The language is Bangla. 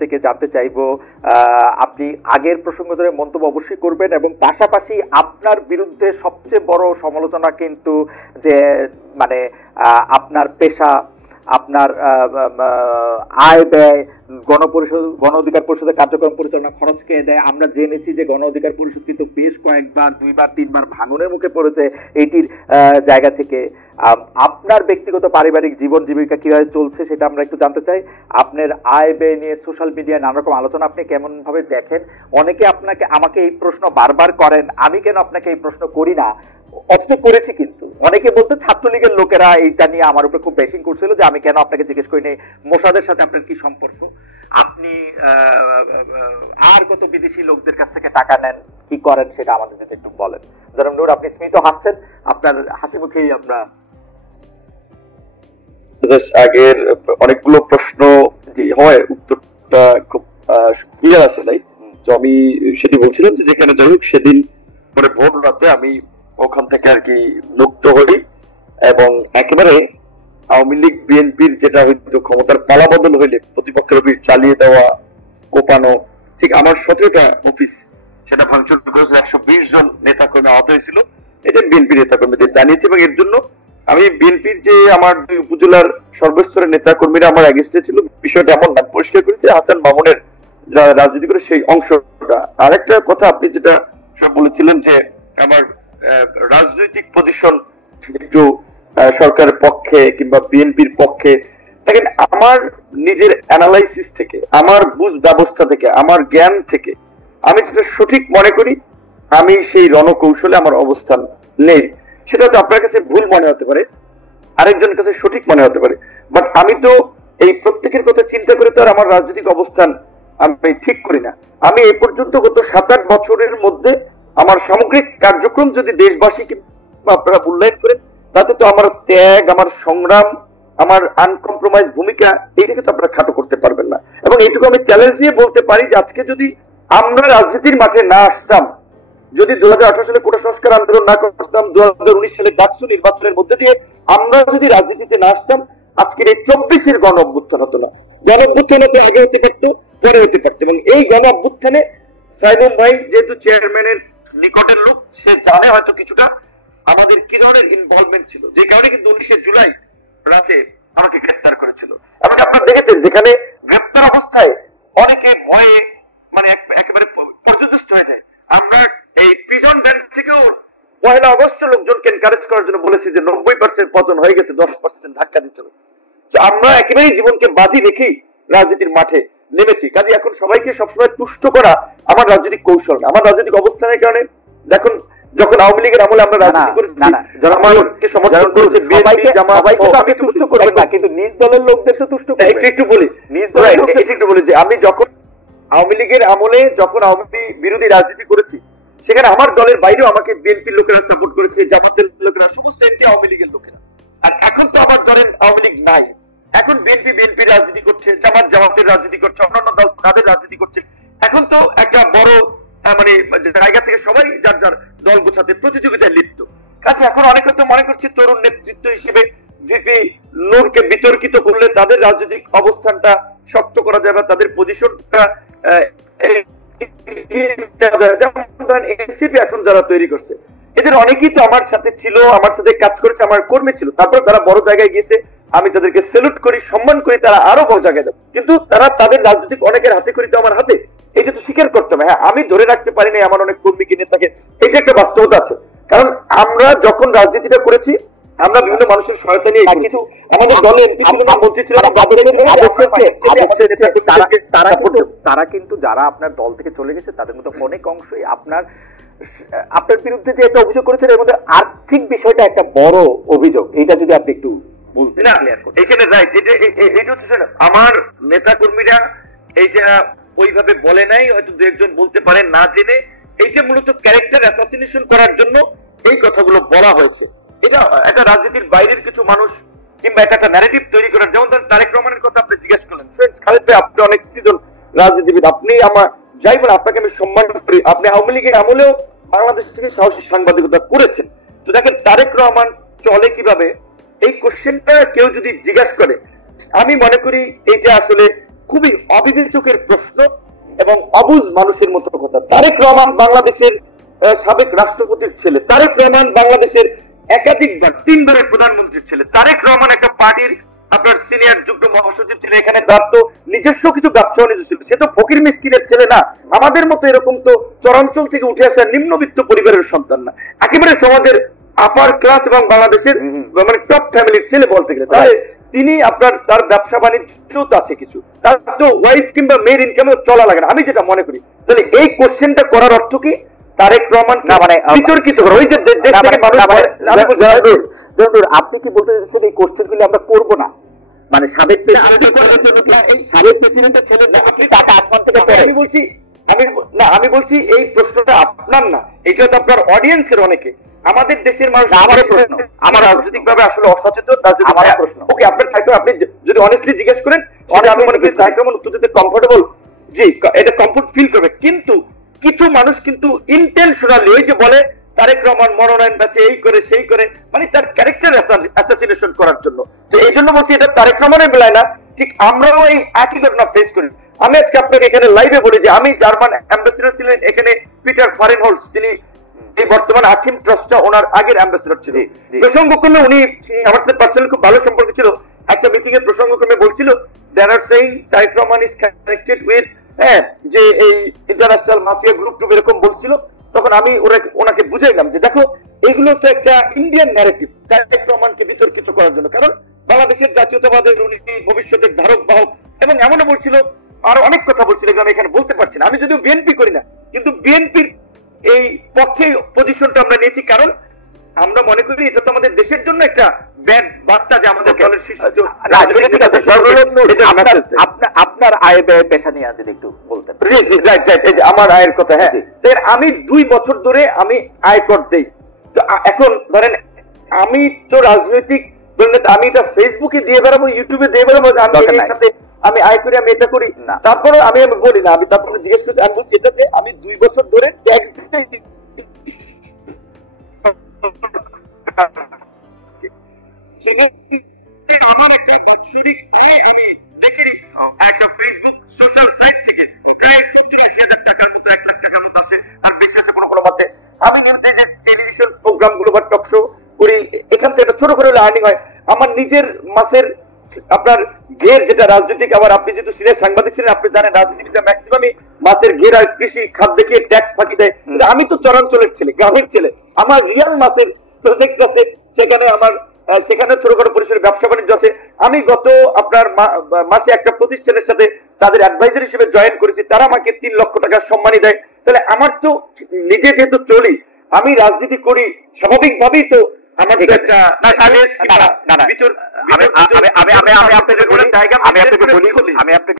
থেকে জানতে চাইবো, আপনি আগের প্রসঙ্গ ধরে মন্তব্য অবশ্যই করবেন, এবং পাশাপাশি আপনার বিরুদ্ধে সবচেয়ে বড় সমালোচনা কিন্তু যে মানে আপনার পেশা, আপনার আয় ব্যয়, গণ অধিকার পরিষদের কার্যক্রম পরিচালনা খরচ কে দেয়। আমরা জেনেছি যে গণ অধিকার পরিষদ কিন্তু বেশ কয়েকবার, 2-3বার ভাঙনের মুখে পড়েছে এইটির জায়গা থেকে। আপনার ব্যক্তিগত পারিবারিক জীবন জীবিকা কিভাবে চলছে সেটা আমরা একটু জানতে চাই। আপনার আয় ব্যয় নিয়ে সোশ্যাল মিডিয়ায় নানা রকম আলোচনা আপনি কেমন ভাবে দেখেন? অনেকে আমাকে এই প্রশ্ন বারবার করেন, আমি কেন আপনাকে এই প্রশ্ন করি না, অথচ করেছি। কিন্তু অনেকে বলতে ছাত্রলীগের লোকেরা এইটা নিয়ে আমার উপর খুব বেশিং করছিল যে আমি কেন আপনাকে জিজ্ঞেস করি নাই মোসাদের সাথে আপনার কি সম্পর্ক, আপনি আর কত বিদেশি লোকদের কাছ থেকে টাকা নেন, কি করেন সেটা আমাদের যদি একটু বলেন। জনাব নূর, আপনি স্মিত হাসছেন, আপনার হাসি মুখেই আমরা আগের অনেকগুলো প্রশ্ন হয়, উত্তরটা খুব ক্লিয়ার আসে নাই। তো আমি সেটি বলছিলাম যে যেখানে যাই হোক সেদিন পরে ভোর রাতে আমি ওখান থেকে আর কি মুক্ত হই, এবং একেবারে আওয়ামী লীগ বিএনপির যেটা হয়তো ক্ষমতার পালাবদল হইলে প্রতিপক্ষের অফিস চালিয়ে দেওয়া, কোপানো, ঠিক আমার 17টা অফিস সেটা ভাঙচুর করেছিল, 120 জন নেতা কর্মী আহত হয়েছিল, এটা বিএনপি নেতা কর্মীদের জানিয়েছে। এবং এর জন্য আমি বিএনপির যে আমার উপজেলার সর্বস্তরের নেতা কর্মীরা আমার এগেস্টে ছিল, বিষয়টা এমন না, পরিষ্কার করেছে হাসান মামুনের যারা রাজনীতি করে সেই অংশটা। আরেকটা কথা আপনি যেটা বলেছিলেন যে আমার রাজনৈতিক পজিশন একটু সরকারের পক্ষে কিংবা বিএনপির পক্ষে, দেখেন আমার নিজের অ্যানালাইসিস থেকে, আমার বুঝ ব্যবস্থা থেকে, আমার জ্ঞান থেকে আমি যেটা সঠিক মনে করি, আমি সেই রণকৌশলে আমার অবস্থান নেই। সেটা তো আপনার কাছে ভুল মনে হতে পারে, আরেকজনের কাছে সঠিক মনে হতে পারে, বাট আমি তো এই প্রত্যেকের কথা চিন্তা করে তো আর আমার রাজনৈতিক অবস্থান আমি ঠিক করি না। আমি এই পর্যন্ত গত 7-8 বছরের মধ্যে আমার সামগ্রিক কার্যক্রম যদি দেশবাসী কিংবা আপনারা মূল্যায়ন করেন, তাতে তো আমার ত্যাগ, আমার সংগ্রাম, আমার আনকম্প্রোমাইজ ভূমিকা, এইটাকে তো আপনারা খাটো করতে পারবেন না। এবং এইটুকু আমি চ্যালেঞ্জ দিয়ে বলতে পারি যে আজকে যদি আমরা রাজনীতির মাঠে না আসতাম, যদি 2018 সালে কোটা সংস্কার আন্দোলন না করতাম, 2019 সালে ডাকসু নির্বাচনের মধ্যে দিয়ে আমরা যদি রাজনীতিতে না আসতাম, আজকের এই 24-এর গণ অভ্যুত্থান হতো না। গণ অভ্যুত্থান হতে আগে হতে পারতো, পরে হতে পারতো। এবং এই গণ অভ্যুত্থানে সাইদুল ভাই যেহেতু চেয়ারম্যানের নিকটের লোক, সে জানে হয়তো কিছুটা আমাদের কি ধরনের ইনভলভমেন্ট ছিল, যে কারণে কিন্তু 19শে জুলাই রাতে আমাকে গ্রেপ্তার করেছিল। এবং আপনারা দেখেছেন যেখানে গ্রেপ্তার অবস্থায় অনেকে ভয়ে মানে একেবারে পর্যদস্ত হয়ে যায়। আমরা এই প্রিজন ভ্যান থেকেও 1 আগস্ট লোকজনকে এনকারেজ করার জন্য বলেছি যে 90% পতন হয়ে গেছে, 10% ধাক্কা দিতে হবে। আমরা একেবারেই জীবনকে বাজি রেখেই রাজনীতির মাঠে নেমেছি। কাজে এখন সবাইকে সবসময় তুষ্ট করা আমার রাজনৈতিক কৌশল না। আমার রাজনৈতিক অবস্থানের কারণে দেখুন, যখন আওয়ামী লীগের আমলে আমরা রাজনীতি করেছি, আমাকে সমর্থন করেছে বিএনপি, জামাত, সবাইকে তুষ্ট করবেন না, কিন্তু নিজ দলের লোকদের তো তুষ্ট করবেন। একটু বলি, নিজ দলের একটু বলি যে আমি যখন আওয়ামী লীগের আমলে যখন আওয়ামী বিরোধী রাজনীতি করেছি, সেখানে আমার দলের বাইরেও আমাকে বিএনপির লোকেরা সাপোর্ট করেছে, জামাতের লোকেরা, সমস্ত এমপি আওয়ামী লীগের লোকেরা। আর এখন তো আমার দলের আওয়ামী লীগ নাই, এখন বিএনপি রাজনীতি করছে, জামাতের রাজনীতি করছে, অন্যান্য দল তাদের রাজনীতি করছে। এখন তো একটা বড় মানে জায়গা থেকে সবাই যার যার দল গোছাতে প্রতিযোগিতায় লিপ্ত। কাছে এখন অনেকে তো মনে করছে তরুণ নেতৃত্ব হিসেবে ভিপি নূরকে বিতর্কিত করলে তাদের রাজনৈতিক অবস্থানটা শক্ত করা যাবে, তাদের পজিশনটা এনসিপি এখন যারা তৈরি করছে, এদের অনেকেই তো আমার সাথে ছিল, আমার সাথে কাজ করেছে, আমার কর্মী ছিল, তারপর তারা বড় জায়গায় গিয়েছে, আমি তাদেরকে স্যালুট করি, সম্মান করি, তারা আরো বড় জায়গায় যাবে। কিন্তু তারা তাদের রাজনৈতিক অনেকের হাতে করি তো আমার হাতে, এটা তো স্বীকার করতে হবে। হ্যাঁ, আমি ধরে রাখতে পারি না আমার অনেক কর্মীকে, নেতাকে, এটা একটা বাস্তবতা আছে। কারণ আমরা যখন রাজনীতিটা করেছি, আমরা বিভিন্ন মানুষের সহায়তা নিয়ে কিছু আমাদের দলে এমপি ছিল না, মন্ত্রী ছিল না, তারা কিন্তু যারা আপনার দল থেকে চলে গেছে তাদের মধ্যে অনেক অংশই আপনার বিরুদ্ধে যে একটা অভিযোগ করেছেন, এর মধ্যে আর্থিক বিষয়টা একটা বড় অভিযোগ। এটা যদি আপনি একটু বলতেন। এখানে রাইট, এটা হচ্ছে আমার নেতা কর্মীরা এইটা ওইভাবে বলে নাই, হয়তো দু একজন বলতে পারেন না জেনে। এইটা মূলত ক্যারেক্টার অ্যাসাসিনেশন করার জন্য এই কথাগুলো বলা হয়েছে। এটা একটা রাজনীতির বাইরের কিছু মানুষ কিংবা একটা ন্যারেটিভ তৈরি করার, যেমন ধরেন তারেক রহমানের কথা আপনি জিজ্ঞেস করলেন। খালেদ ভাই, আপনি অনেক সিজন রাজনীতিবিদ, আপনি আমার যাই বলেন আপনাকে আমি সম্মান করি, আপনি আওয়ামী লীগের আমলেও বাংলাদেশ থেকে সাহসী সাংবাদিকতা করেছেন। তো দেখেন তারেক রহমান চলে কিভাবে, এই কোশ্চেনটা কেউ যদি জিজ্ঞাসা করে, আমি মনে করি এইটা আসলে খুবই অবিবেচকের প্রশ্ন এবং অবুঝ মানুষের মতো কথা। তারেক রহমান বাংলাদেশের সাবেক রাষ্ট্রপতির ছেলে, তারেক রহমান বাংলাদেশের একাধিকবার 3 বারের প্রধানমন্ত্রীর ছেলে, তারেক রহমান একটা পার্টির আপনার সিনিয়র যুগ্ম মহাসচিব ছিল, এখানে তার তো নিজস্ব কিছু ব্যবসা বাণিজ্য ছিল, সে তো ফকির মিসকিনের ছেলে না, আমাদের মতো এরকম তো চরাঞ্চল থেকে উঠে আসা নিম্নবিত্ত পরিবারের সন্তান না, একেবারে সমাজের আপার ক্লাস এবং বাংলাদেশের মানে টপ ফ্যামিলির ছেলে বলতে গেলে। তাহলে তিনি আপনার তার ব্যবসা বাণিজ্য তো আছে কিছু, তার তো ওয়াইফ কিংবা মেয়ের ইনকামে চলা লাগে না, আমি যেটা মনে করি। তাহলে এই কোশ্চেনটা করার অর্থ কি তারেক রহমান না মানে বিতর্কিত করে ওই যে আপনি কি বলতে চাইছেন এই কোশ্চেনগুলো আমরা করবো না? মানে সাবেক প্রেসিডেন্টের ছেলে আপনি টাকা আসমান থেকে আমি বলছি আমি বলছি এই প্রশ্নটা আপনার না, এটা তো আপনার অডিয়েন্সের অনেকে, আমাদের দেশের মানুষ। আমার প্রশ্ন, আমার রাজনৈতিক ভাবে আসলে অসচেতন, আমার প্রশ্ন। ওকে আপনার থাকবে, আপনি যদি অনেস্টলি জিজ্ঞেস করেন আমি মনে করি তারেক রহমান উত্তর দিতে কমফোর্টেবল, জি এটা কমফোর্ট ফিল করবে। কিন্তু কিছু মানুষ কিন্তু ইন্টেনশনালি ওই যে বলে তারেক রহমান মনোনয়ন বেচে এই করে সেই করে, মানে তার ক্যারেক্টার অ্যাসাসিনেশন করার জন্য। তো এই জন্য বলছি এটা তারেক রহমানের বেলায় না, ঠিক আমরাও এই একই ঘটনা ফেস করি। আমি আজকে আপনাকে এখানে লাইভে বলি যে আমি জার্মান অ্যাম্বাসেডর ছিলেন এখানে পিটার ফারেনহোল্টস, তিনি এই বর্তমান হাকিম ট্রাস্টটা ওনার আগের অ্যাম্বাসেডর ছিল। প্রসঙ্গক্রমে উনি আমার সাথে পার্সোনালি খুব ভালো সম্পর্ক ছিল, একটা মিটিং এর প্রসঙ্গক্রমে বলছিল there are saying Tarique Rahman is connected with যে এই ইন্টারন্যাশনাল মাফিয়া গ্রুপ এরকম বলছিল। তখন আমি ওনাকে বুঝাইলাম যে দেখো এইগুলো তো একটা ইন্ডিয়ান ন্যারেটিভ তারেক রহমানকে বিতর্কিত করার জন্য, কারণ বাংলাদেশের জাতীয়তাবাদের উনি ভবিষ্যতের ধারক বাহক, এবং এমনও বলছিল আরো অনেক কথা বলছিল এগুলো আমি এখানে বলতে পারছি না। আমি যদিও বিএনপি করি না, কিন্তু বিএনপির এই পক্ষে পজিশনটা আমরা নিয়েছি, কারণ আমরা মনে করি এটা তো আমাদের দেশের জন্য একটা ব্যাড বার্তা যে আমাদের দলের শীর্ষ আপনার আয় ব্যয় পেশা নিয়ে যদি একটু বলতেন। আমার আয়ের কথা, হ্যাঁ আমি 2 বছর ধরে আমি আয় কর দেই। তো এখন ধরেন আমি তো রাজনৈতিক, আমি এটা ফেসবুকে দিয়ে বেড়াবো, ইউটিউবে দিয়ে বেড়াবো আমি আয় করি, আমি এটা করি না, তারপরে আমি বলি না, আমি তারপরে জিজ্ঞেস করছি, আমি বলছি এটাতে আমি 2 বছর ধরে ট্যাক্স আমার একটা বাৎসরিক আয় আমি দেখি একটা ফেসবুক সোশ্যাল সাইট থেকে প্রায় 70-80 হাজার টাকার মতো 1 লাখ টাকার মতো আছে। আর বিশ্বাসে কোনো মতে আমি যে টেলিভিশন প্রোগ্রাম গুলো বা টক শো করি, এখান থেকে ছোট করে আর্নিং হয়। আমার নিজের মাসের আপনার ঘের যেটা রাজনৈতিক, আবার আপনি যেহেতু সিনিয়র সাংবাদিক ছিলেন আপনি জানেন রাজনীতিটা ম্যাক্সিমামই মাসের ঘের আর কৃষি খাত দেখিয়ে ট্যাক্স ফাঁকি দেয়। আমি তো চরাঞ্চলের ছেলে, গ্রামের ছেলে, আমার রিয়াল মাসের প্রজেক্ট আছে, সেখানে আমার সেখানে ছোটখাটো পরিসরের ব্যবসা বাণিজ্য আছে। আমি গত আপনার মাসে একটা প্রতিষ্ঠানের সাথে তাদের অ্যাডভাইজার হিসেবে জয়েন করেছি, তারা আমাকে 3 লক্ষ টাকা সম্মানী দেয়। তাহলে আমার তো নিজে যেহেতু চলি, আমি রাজনীতি করি, স্বাভাবিকভাবেই তো আমার একটা